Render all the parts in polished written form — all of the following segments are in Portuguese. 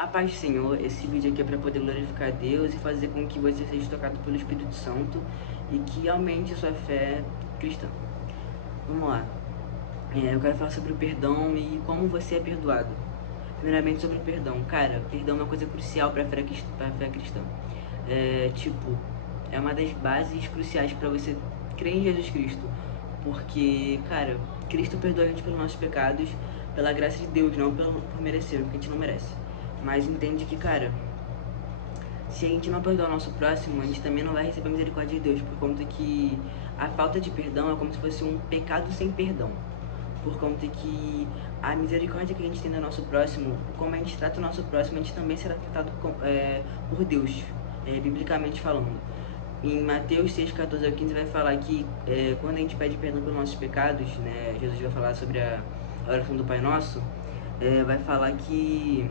A paz do Senhor, esse vídeo aqui é para poder glorificar a Deus e fazer com que você seja tocado pelo Espírito Santo e que aumente sua fé cristã. Vamos lá. Eu quero falar sobre o perdão e como você é perdoado. Primeiramente sobre o perdão. Cara, perdão é uma coisa crucial para a fé cristã. É uma das bases cruciais para você crer em Jesus Cristo. Porque, cara, Cristo perdoa a gente pelos nossos pecados, pela graça de Deus, não por merecer, porque a gente não merece. Mas entende que, cara, se a gente não perdoar o nosso próximo, a gente também não vai receber a misericórdia de Deus, por conta que a falta de perdão é como se fosse um pecado sem perdão. Por conta que a misericórdia que a gente tem do nosso próximo, como a gente trata o nosso próximo, a gente também será tratado por Deus, biblicamente falando. Em Mateus 6, 14 ao 15 vai falar que quando a gente pede perdão pelos nossos pecados, né, Jesus vai falar sobre a oração do Pai Nosso, vai falar que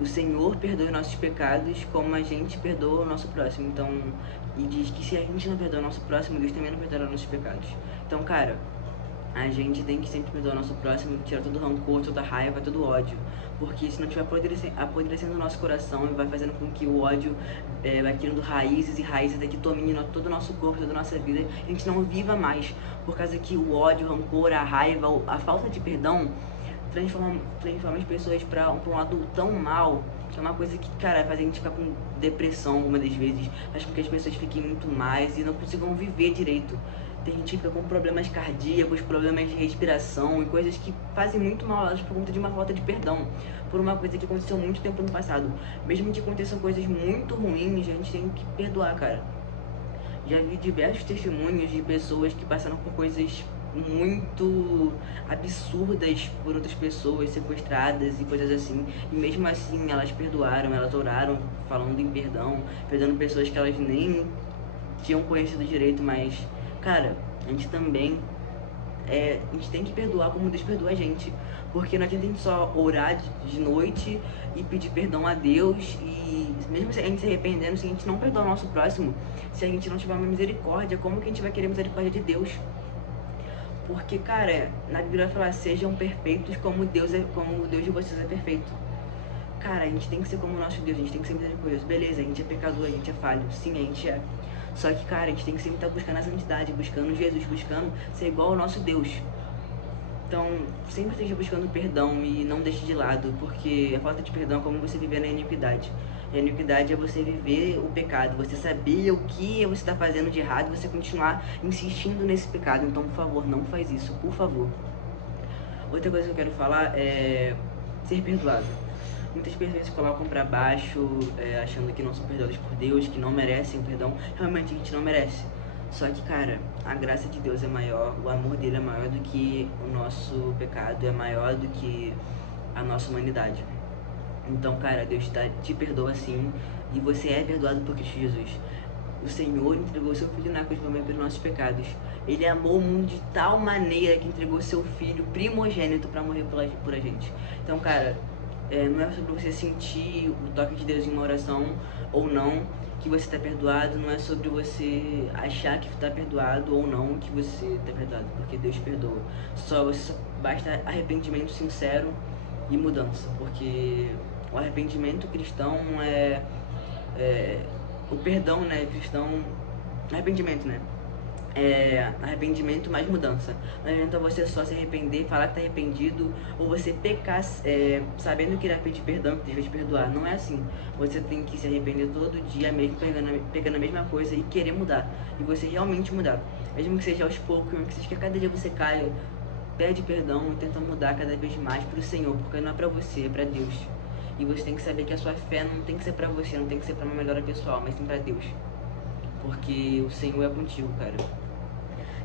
o Senhor perdoa os nossos pecados como a gente perdoa o nosso próximo. Então, e diz que se a gente não perdoa o nosso próximo, Deus também não perdoará os nossos pecados. Então, cara, a gente tem que sempre perdoar o nosso próximo, tirar todo o rancor, toda a raiva, todo o ódio. Porque se não estiver apodrecendo o nosso coração, vai fazendo com que o ódio vai criando raízes e raízes que dominem todo o nosso corpo, toda a nossa vida. A gente não viva mais, por causa que o ódio, o rancor, a raiva, a falta de perdão transforma as pessoas para um lado tão mal, que é uma coisa que, cara, faz a gente ficar com depressão algumas das vezes, faz com que as pessoas fiquem muito mais e não consigam viver direito. Tem gente que fica com problemas cardíacos, problemas de respiração e coisas que fazem muito mal a elas por conta de uma falta de perdão, por uma coisa que aconteceu muito tempo no passado. Mesmo que aconteçam coisas muito ruins, a gente tem que perdoar, cara. Já vi diversos testemunhos de pessoas que passaram por coisas muito absurdas por outras pessoas, sequestradas e coisas assim, e mesmo assim elas perdoaram, elas oraram falando em perdão, perdoando pessoas que elas nem tinham conhecido direito. Mas, cara, a gente também a gente tem que perdoar como Deus perdoa a gente, porque não adianta a gente só orar de noite e pedir perdão a Deus, e mesmo se a gente se arrependendo, se a gente não perdoar o nosso próximo, se a gente não tiver uma misericórdia, como que a gente vai querer misericórdia de Deus? Porque, cara, na Bíblia fala, sejam perfeitos como como o Deus de vocês é perfeito. Cara, a gente tem que ser como o nosso Deus, a gente tem que ser misericordioso. Beleza, a gente é pecador, a gente é falho, sim, a gente é. Só que, cara, a gente tem que sempre estar buscando a santidade, buscando Jesus, buscando ser igual ao nosso Deus. Então, sempre esteja buscando perdão e não deixe de lado, porque a falta de perdão é como você viver na iniquidade. E a iniquidade é você viver o pecado, você saber o que você está fazendo de errado e você continuar insistindo nesse pecado. Então, por favor, não faz isso, por favor. Outra coisa que eu quero falar é ser perdoado. Muitas pessoas se colocam pra baixo, achando que não são perdoadas por Deus, que não merecem perdão. Realmente a gente não merece. Só que, cara, a graça de Deus é maior, o amor dele é maior do que o nosso pecado, é maior do que a nossa humanidade. Então, cara, Deus te perdoa sim, e você é perdoado por Cristo Jesus. O Senhor entregou seu Filho na cruz para morrer pelos nossos pecados. Ele amou o mundo de tal maneira que entregou seu Filho primogênito para morrer por a gente. Então, cara, não é sobre você sentir o toque de Deus em uma oração ou não que você está perdoado, não é sobre você achar que está perdoado ou não que você está perdoado, porque Deus perdoa. Só basta arrependimento sincero e mudança, porque o arrependimento cristão o perdão, né, cristão, arrependimento, né? Arrependimento mais mudança. Não adianta você só se arrepender, falar que tá arrependido, ou você pecar sabendo que irá pedir perdão, que Deus vai te perdoar. Não é assim. Você tem que se arrepender todo dia, mesmo pegando a mesma coisa e querer mudar. E você realmente mudar. Mesmo que seja aos poucos, mesmo que seja que a cada dia você caia, pede perdão e tenta mudar cada vez mais pro Senhor, porque não é pra você, é pra Deus. E você tem que saber que a sua fé não tem que ser pra você, não tem que ser pra uma melhora pessoal, mas sim pra Deus. Porque o Senhor é contigo, cara.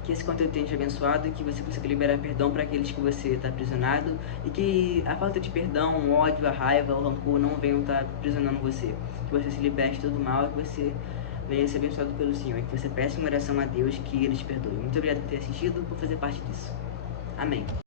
Que esse conteúdo tenha te abençoado, que você consiga liberar perdão para aqueles que você está aprisionado, e que a falta de perdão, o ódio, a raiva, o rancor não venham estar aprisionando você. Que você se liberte de todo mal, que você venha ser abençoado pelo Senhor, e que você peça uma oração a Deus que Ele te perdoe. Muito obrigado por ter assistido, por fazer parte disso. Amém.